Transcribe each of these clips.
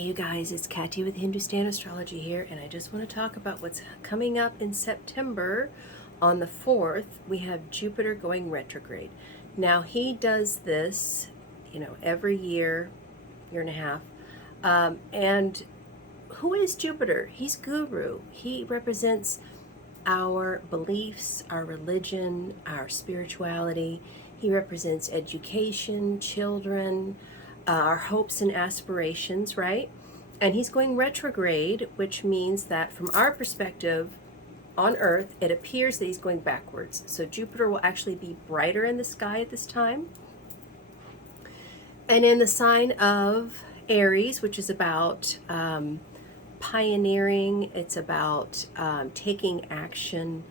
Hey you guys, it's Kathy with Hindustan Astrology here, and I just want to talk about what's coming up in September. On the 4th, we have Jupiter going retrograde. Now, he does this, every year and a half. And who is Jupiter? He's guru. He represents our beliefs, our religion, our spirituality. He represents education, children, our hopes and aspirations, right? And he's going retrograde, which means that from our perspective on Earth, it appears that he's going backwards. So Jupiter will actually be brighter in the sky at this time. And in the sign of Aries, which is about pioneering, it's about taking action,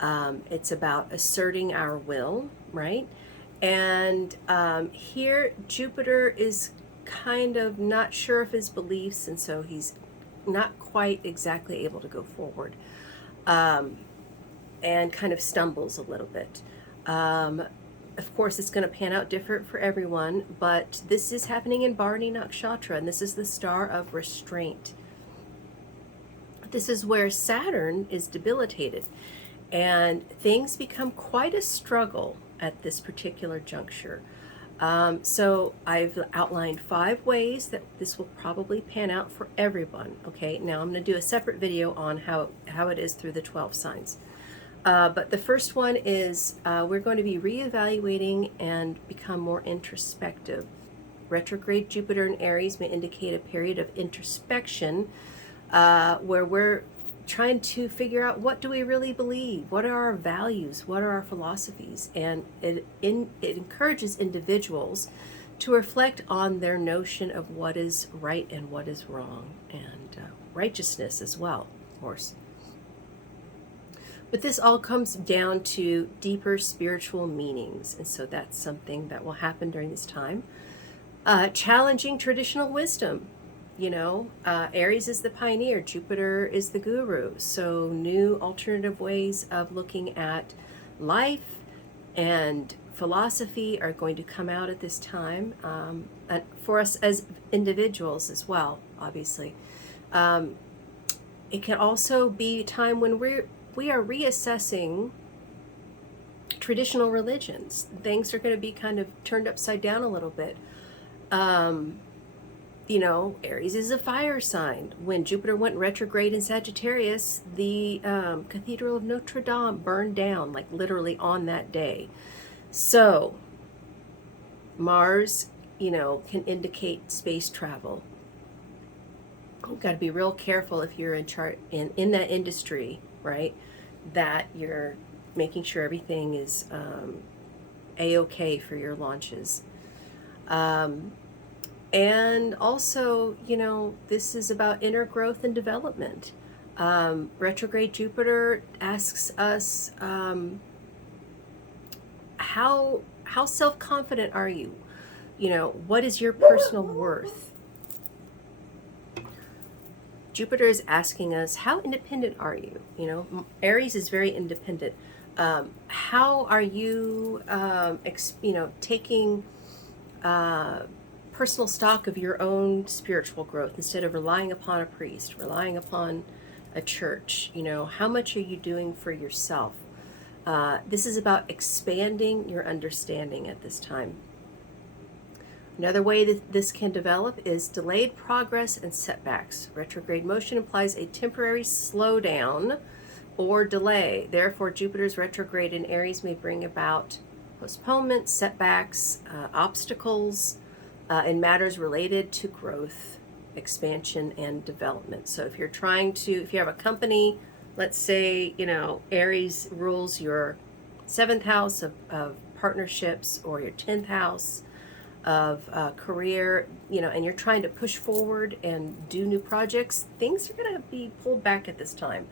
it's about asserting our will, right? And here Jupiter is kind of not sure of his beliefs, and so he's not quite exactly able to go forward, and kind of stumbles a little bit. Of course, it's going to pan out different for everyone, but this is happening in Bharani Nakshatra, and this is the star of restraint. This is where Saturn is debilitated, and things become quite a struggle at this particular juncture. So I've outlined 5 ways that this will probably pan out for everyone. Okay, now I'm going to do a separate video on how it is through the 12 signs. But the first one is we're going to be reevaluating and become more introspective. Retrograde Jupiter in Aries may indicate a period of introspection where we're trying to figure out, what do we really believe? What are our values? What are our philosophies? And it encourages individuals to reflect on their notion of what is right and what is wrong, and righteousness as well, of course. But this all comes down to deeper spiritual meanings, and so that's something that will happen during this time. Challenging traditional wisdom. Aries is the pioneer, Jupiter is the guru. So new alternative ways of looking at life and philosophy are going to come out at this time, and for us as individuals as well, obviously. It can also be a time when we are reassessing traditional religions. Things are going to be kind of turned upside down a little bit. Aries is a fire sign. When Jupiter went retrograde in Sagittarius, the Cathedral of Notre Dame burned down, like literally on that day. So Mars, can indicate space travel. You've got to be real careful if you're in that industry, right? That you're making sure everything is a-okay for your launches. And also, this is about inner growth and development. Retrograde Jupiter asks us, how self-confident are you? What is your personal worth? Jupiter is asking us, how independent are you? Aries is very independent. How are you, taking personal stock of your own spiritual growth instead of relying upon a priest, relying upon a church? How much are you doing for yourself? This is about expanding your understanding at this time. Another way that this can develop is delayed progress and setbacks. Retrograde motion implies a temporary slowdown or delay. Therefore, Jupiter's retrograde in Aries may bring about postponement, setbacks, obstacles, in matters related to growth, expansion, and development. So if you have a company, let's say, Aries rules your 7th house of partnerships, or your 10th house of career, and you're trying to push forward and do new projects, things are going to be pulled back at this time.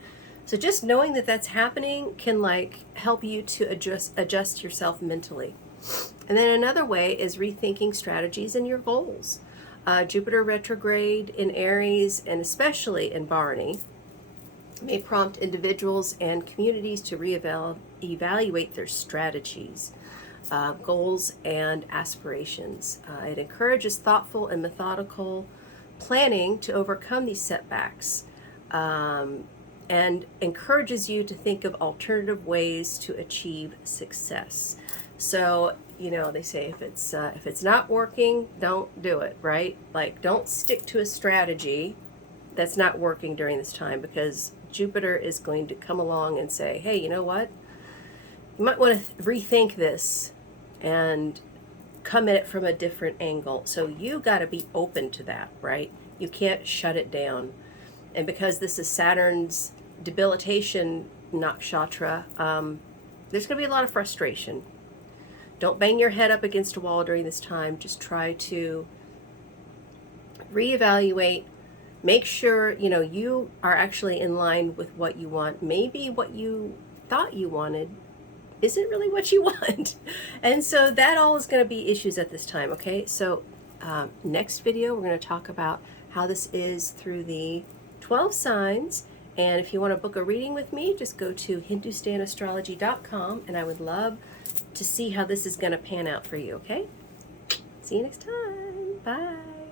So just knowing that that's happening can help you to adjust yourself mentally. And then another way is rethinking strategies and your goals. Jupiter retrograde in Aries, and especially in Bharani, may prompt individuals and communities to reevaluate their strategies, goals, and aspirations. It encourages thoughtful and methodical planning to overcome these setbacks, and encourages you to think of alternative ways to achieve success. So, you know, they say if it's not working, don't do it, right? Like, don't stick to a strategy that's not working during this time, because Jupiter is going to come along and say, hey, you know what? You might want to rethink this and come at it from a different angle. So you got to be open to that, right? You can't shut it down. And because this is Saturn's debilitation nakshatra, there's going to be a lot of frustration. Don't bang your head up against a wall during this time. Just try to reevaluate. Make sure, you know, you are actually in line with what you want. Maybe what you thought you wanted isn't really what you want. And so that all is going to be issues at this time, okay? So next video, we're going to talk about how this is through the 12 signs. And if you want to book a reading with me, just go to hindustanastrology.com, and I would love to see how this is going to pan out for you, okay? See you next time. Bye.